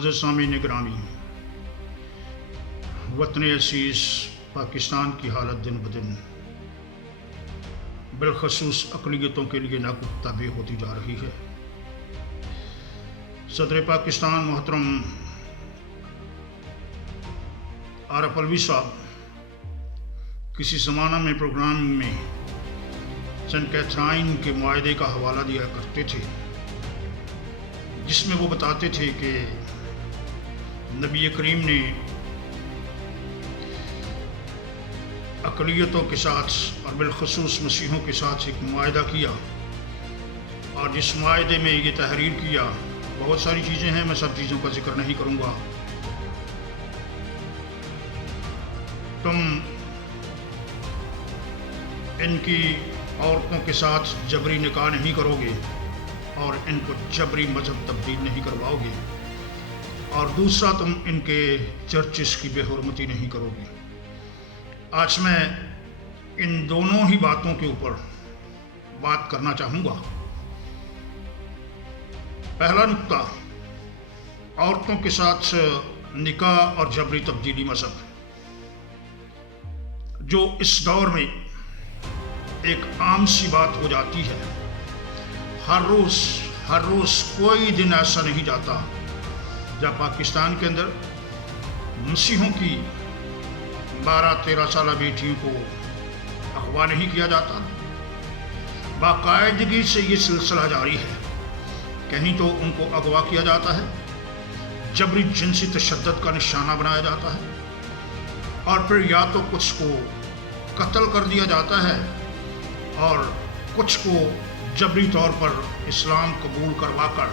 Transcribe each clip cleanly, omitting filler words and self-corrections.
मुअज़्ज़ज़ सामीन गिरामी, वतन असीस पाकिस्तान की हालत दिन ब दिन बिलखसूस अक़लियतों के लिए नागुफ्त ताबे होती जा रही है। सदर पाकिस्तान मोहतरम आरफ अलवी साहब किसी ज़माना में प्रोग्राम में सेंट कैथरीन के मुआहदे का हवाला दिया करते थे, जिसमें वो बताते थे कि नबी करीम ने अक़लियतों के साथ और बिलखसूस मसीहों के साथ एक मुआहदा किया, और जिस मुआहदे में ये तहरीर किया, बहुत सारी चीज़ें हैं, मैं सब चीज़ों का जिक्र नहीं करूँगा। तुम इनकी औरतों के साथ जबरी निकाह नहीं करोगे और इनको जबरी मजहब तब्दील नहीं करवाओगे, और दूसरा तुम इनके चर्चिस की बेहुरमती नहीं करोगे। आज मैं इन दोनों ही बातों के ऊपर बात करना चाहूँगा। पहला नुक्ता, औरतों के साथ निकाह और जबरी तब्दीली मजहब, जो इस दौर में एक आम सी बात हो जाती है। हर रोज़ कोई दिन ऐसा नहीं जाता जब पाकिस्तान के अंदर मसीहों की 12-13 साल बेटियों को अगवा नहीं किया जाता। बाकायदगी से ये सिलसिला जारी है। कहीं तो उनको अगवा किया जाता है, जबरी जिनसी तशद्दुद का निशाना बनाया जाता है, और फिर या तो कुछ को कत्ल कर दिया जाता है और कुछ को जबरी तौर पर इस्लाम कबूल करवाकर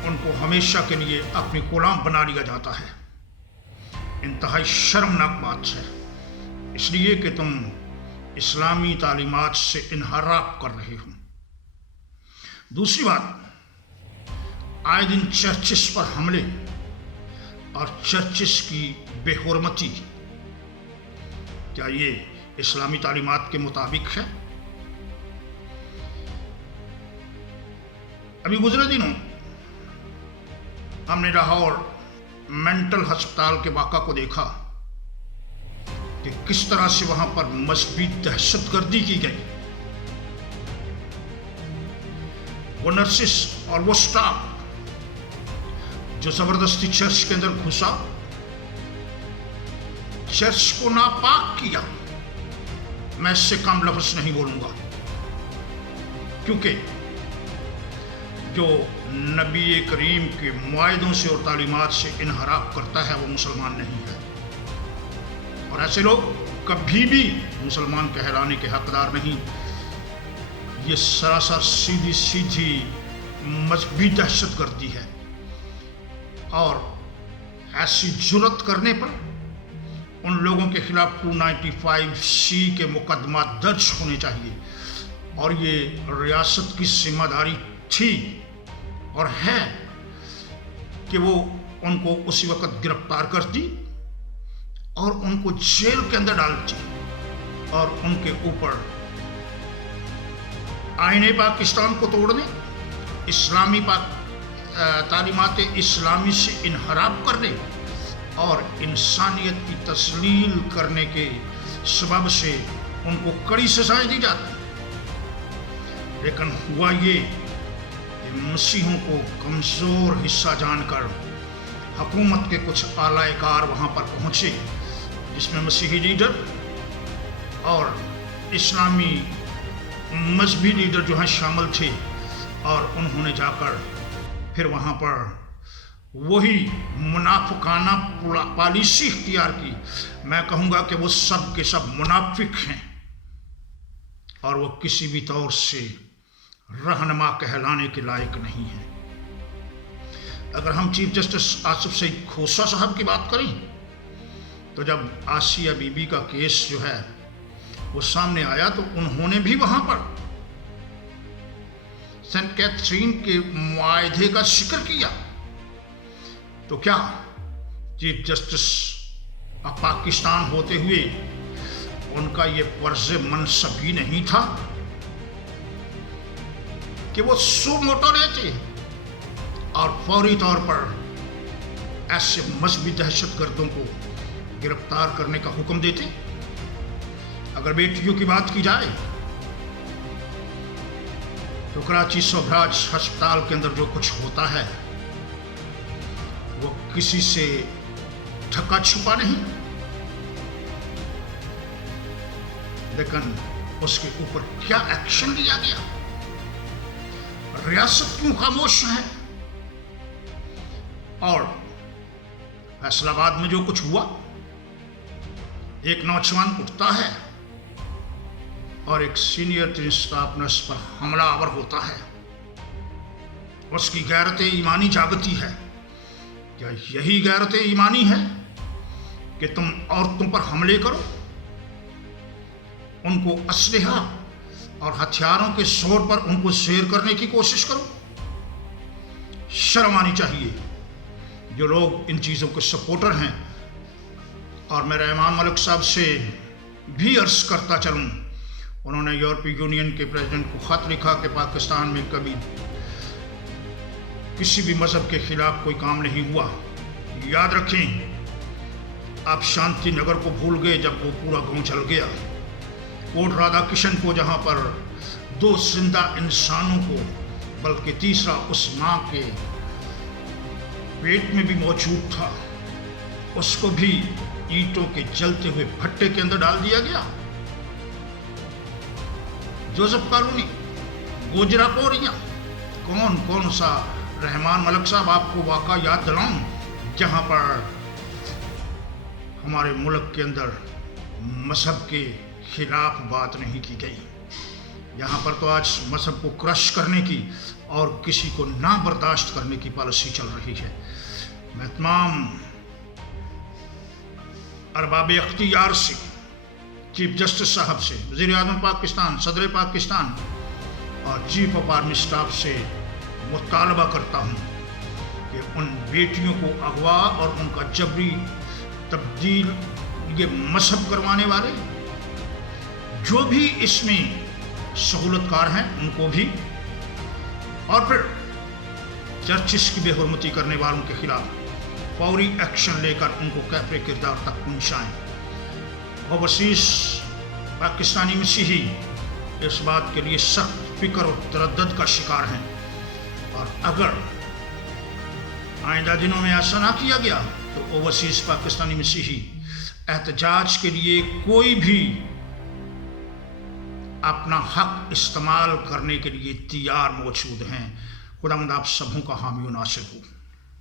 उनको हमेशा के लिए अपनी गुलाम बना लिया जाता है। इंतहाई शर्मनाक बात है, इसलिए कि तुम इस्लामी तालीमात से इनहराफ कर रहे हो। दूसरी बात, आए दिन चर्चिस पर हमले और चर्चिस की बेहुरमती, क्या ये इस्लामी तालीमात के मुताबिक है? अभी गुज़रे दिनों हमने लाहौर मेंटल अस्पताल के वाक़ा को देखा कि किस तरह से वहां पर मजहबी दहशतगर्दी की गई। वो नर्सिस और वो स्टाफ जो जबरदस्ती चर्च के अंदर घुसा, चर्च को नापाक किया, मैं इससे कम लफ्ज़ नहीं बोलूंगा, क्योंकि जो नबी करीम के मुआहदों से और तालीमात से इनहराफ करता है वो मुसलमान नहीं है, और ऐसे लोग कभी भी मुसलमान कहलाने के हकदार नहीं। ये सरासर सीधी सीधी मजहबी दहशतगर्दी है, और ऐसी जुर्रत करने पर उन लोगों के खिलाफ 295C के मुकदमा दर्ज होने चाहिए, और ये रियासत की जिम्मेदारी थी और है कि वो उनको उसी वक्त गिरफ्तार करती और उनको जेल के अंदर डालती, और उनके ऊपर आईने पाकिस्तान को तोड़ने, इस्लामी तालीमात इस्लामी से इनहराफ करने और इंसानियत की तस्लील करने के सबब से उनको कड़ी सजाएं दी जाती। लेकिन हुआ ये कि मसीहों को कमज़ोर हिस्सा जानकर हुकूमत के कुछ आलाकार वहाँ पर पहुँचे, जिसमें मसीही लीडर और इस्लामी मजहबी लीडर जो हैं शामिल थे, और उन्होंने जाकर फिर वहाँ पर वही मुनाफिकाना पॉलिसी इख्तियार की। मैं कहूँगा कि वो सब के सब मुनाफिक हैं, और वो किसी भी तौर से रहनुमा कहलाने के लायक नहीं है। अगर हम चीफ जस्टिस आसिफ सईद खोसा साहब की बात करें, तो जब आसिया बीबी का केस जो है वो सामने आया, तो उन्होंने भी वहां पर सेंट कैथरीन के मुआहदे का जिक्र किया। तो क्या चीफ जस्टिस पाकिस्तान होते हुए उनका ये फर्ज मनसब ही नहीं था कि वो सो मोटो लेते और फौरी तौर पर ऐसे मजहबी दहशतगर्दों को गिरफ्तार करने का हुक्म देते। अगर बेटियों की बात की जाए तो कराची स्वराज अस्पताल के अंदर जो कुछ होता है वो किसी से ढका छुपा नहीं, लेकिन उसके ऊपर क्या एक्शन लिया गया, रियासत क्यों खामोश है। और फैसलाबाद में जो कुछ हुआ, एक नौजवान उठता है और एक सीनियर स्टाफ नर्स पर हमलावर होता है, उसकी गैरत ईमानी जागती है। क्या यही गैरत ईमानी है कि तुम औरतों पर हमले करो, उनको असलहा और हथियारों के जोर पर उनको शेर करने की कोशिश करो? शर्म आनी चाहिए जो लोग इन चीज़ों के सपोर्टर हैं। और मैं रहमान मलिक साहब से भी अर्ज करता चलूं, उन्होंने यूरोपीय यूनियन के प्रेसिडेंट को खत लिखा कि पाकिस्तान में कभी किसी भी मजहब के खिलाफ कोई काम नहीं हुआ। याद रखें, आप शांति नगर को भूल गए जब वो पूरा गांव जल गया। कोट राधा किशन को, जहां पर 2 जिंदा इंसानों को, बल्कि तीसरा उस मां के पेट में भी मौजूद था, उसको भी ईंटों के जलते हुए भट्टे के अंदर डाल दिया गया। जोसेफ कॉलोनी, गोजरा कोरिया, कौन कौन सा रहमान मलिक साहब आपको वाक़ा याद दिलाऊं जहां पर हमारे मुल्क के अंदर मजहब के खिलाफ बात नहीं की गई। यहाँ पर तो आज मजहब को क्रश करने की और किसी को ना बर्दाश्त करने की पॉलिसी चल रही है। मैं तमाम अरबाब इख्तियार से, चीफ जस्टिस साहब से, वज़ीर आज़म पाकिस्तान, सदर पाकिस्तान और चीफ ऑफ आर्मी स्टाफ से मुतालबा करता हूँ कि उन बेटियों को अगवा और उनका जबरी तब्दील, ये मजहब करवाने वाले जो भी इसमें सहूलतकार हैं उनको भी, और फिर चर्चिस की बेहुरमती करने वालों के खिलाफ फौरी एक्शन लेकर उनको कैफे किरदार तक पहुँचाएँ। ओवरसीज़ पाकिस्तानी मसीही इस बात के लिए सख्त फिक्र और तरद्दुद का शिकार हैं, और अगर आइंदा दिनों में ऐसा ना किया गया तो ओवरसीज़ पाकिस्तानी मसीही एहतजाज के लिए कोई भी अपना हक इस्तेमाल करने के लिए तैयार मौजूद हैं। खुदावंद आप सबों का हामी और नासिर हो।